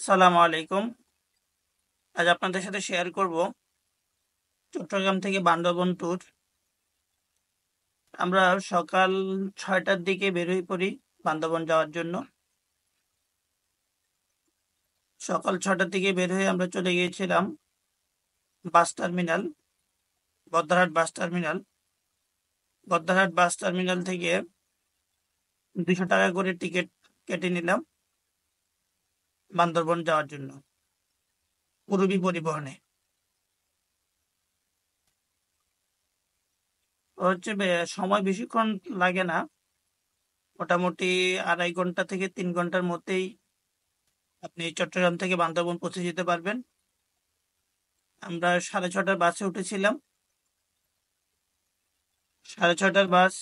সালামু আলাইকুম। আজ আপনাদের সাথে শেয়ার করব চট্টগ্রাম থেকে বান্দরবন ট্যুর। আমরা সকাল ৬টার দিকে বের হয়ে পড়ি বান্দরবন যাওয়ার জন্য। সকাল ৬টার দিকে বের হয়ে আমরা চলে গিয়েছিলাম bus terminal, Gaddarhat bus terminal. Gaddarhat bus terminal থেকে ২০০ টাকা করে টিকিট কেটে নিলাম বান্দরবন যাওয়ার জন্য পূরবী পরিবহনে। সময় বেশিক্ষণ লাগে না, মোটামুটি ২.৫ ঘন্টা থেকে ৩ ঘন্টার মধ্যেই আপনি চট্টগ্রাম থেকে বান্দরবন পৌঁছে যেতে পারবেন। আমরা ৬:৩০টার বাসে উঠেছিলাম। ৬:৩০টার বাস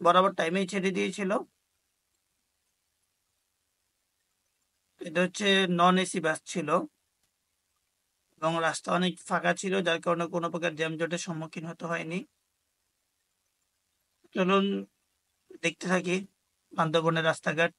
বরাবর টাইমেই ছেড়ে দিয়েছিল। এটা হচ্ছে নন এসি বাস ছিল এবং রাস্তা অনেক ফাঁকা ছিল, যার কারণে কোনো প্রকার জ্যামজটের সম্মুখীন হতে হয়নি। চলুন দেখতে থাকি বান্দরবনের রাস্তাঘাট।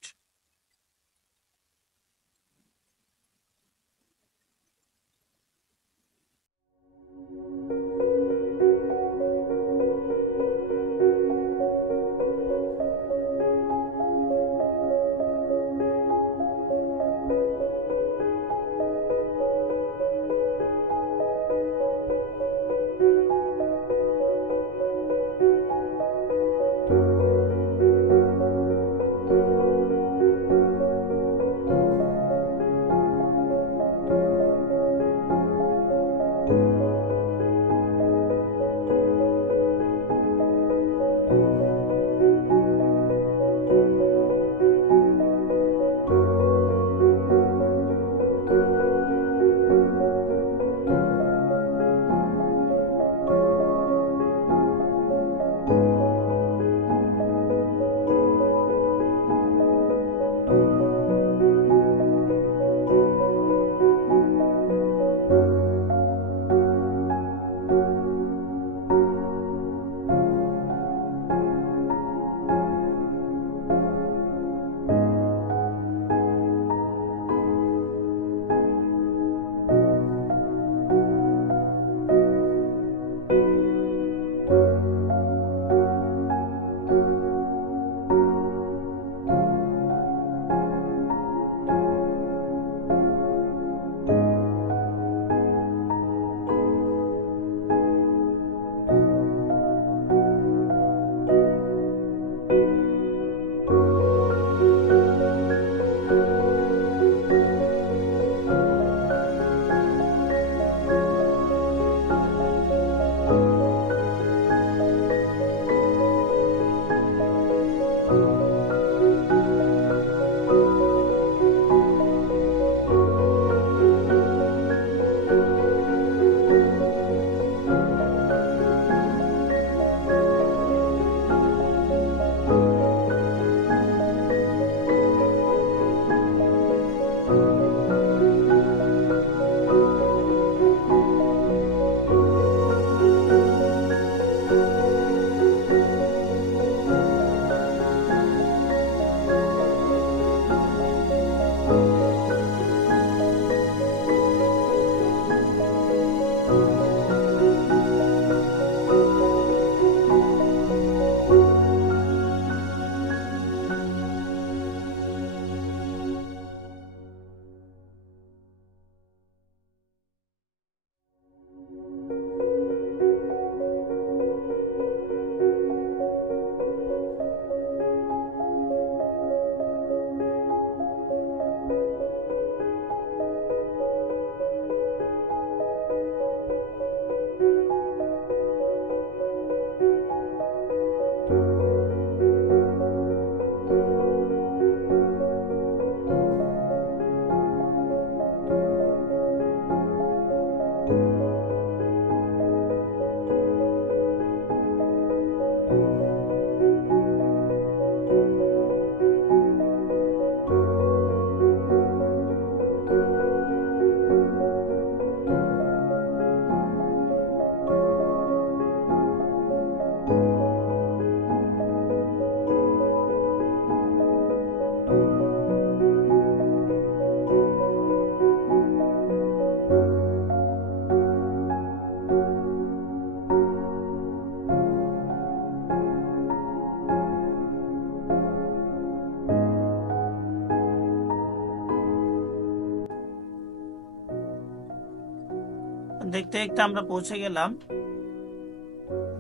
দেখতে দেখতে আমরা পৌঁছে গেলাম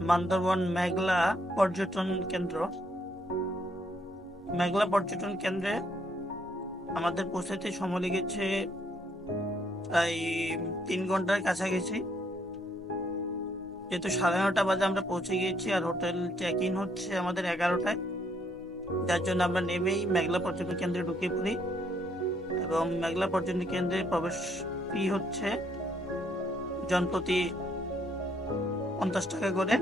বান্দরবান মেঘলা পর্যটন কেন্দ্র। মেঘলা পর্যটন কেন্দ্রে আমাদের পৌঁছাতে সময় লেগেছে প্রায় 3 ঘন্টার কাছাকাছি। যেহেতু 9:30 বাজে আমরা পৌঁছে গিয়েছি, আর হোটেল চেক ইন হচ্ছে আমাদের 11টায়, যার জন্য আমরা নেমেই মেঘলা পর্যটন কেন্দ্রে ঢুকে পড়ি। এবং মেঘলা পর্যটন কেন্দ্রে প্রবেশ ফি হচ্ছে জনপ্রতি 50 টাকা করে।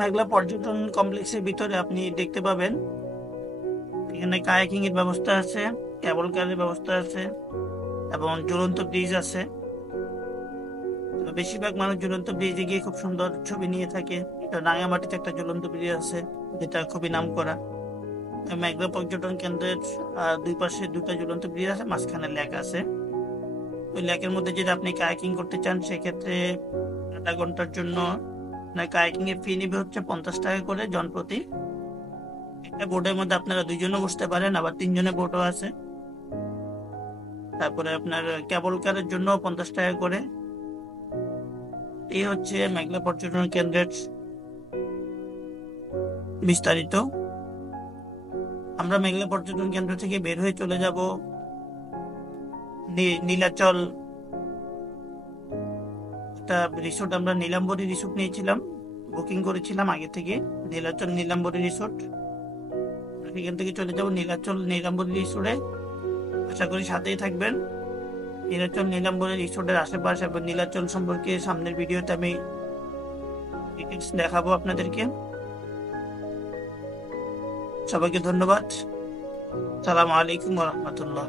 মেঘলা পর্যটন কমপ্লেক্সের ভিতরে আপনি দেখতে পাবেন এখানে কায়াকিং এর ব্যবস্থা আছে, কেবল কারের ব্যবস্থা আছে এবং ঝুলন্ত ব্রিজ আছে। বেশিরভাগ মানুষ ঝুলন্ত ব্রিজে গিয়ে খুব সুন্দর ছবি নিয়ে থাকে। এটা রাঙামাটিতে একটা ঝুলন্ত ব্রিজ আছে, যেটা খুবই নাম করা। মেঘলা পর্যটন কেন্দ্রের দুই পাশে 2টা ঝুলন্ত ব্রিজ আছে, মাঝখানে লেক আছে। ওই লেকের মধ্যে যদি আপনি কায়াকিং করতে চান, সেক্ষেত্রে আধা ঘন্টার জন্য কায়াকিং এর ফি নিবে হচ্ছে 50 টাকা করে জনপ্রতি। একটা বোটের মধ্যে আপনারা 2 জনও বসতে পারেন, আবার 3 জনের বোটও আছে। তারপরে আপনার কেবল কারের জন্য 50 টাকা করে। এই হচ্ছে মেঘলা পর্যটন কেন্দ্রের বিস্তারিত। আমরা মেঘলা পর্যটন কেন্দ্র থেকে বের হয়ে চলে যাব নীলাচল। একটা রিসোর্ট, আমরা নীলাম্বরী রিসোর্ট নিয়েছিলাম, বুকিং করেছিলাম আগে থেকে, নীলাচল নীলাম্বরী রিসোর্ট। এখান থেকে চলে যাব নীলাচল নীলাম্বরী রিসোর্টে। আশা করি সাথেই থাকবেন। নীলাচল নীলাম্বরী রিসোর্টের আশেপাশে এবং নীলাচল সম্পর্কে সামনের ভিডিওতে আমি ডিটেইলস দেখাবো আপনাদেরকে। সবাইকে ধন্যবাদ। আসসালামু আলাইকুম ওয়া রাহমাতুল্লাহ।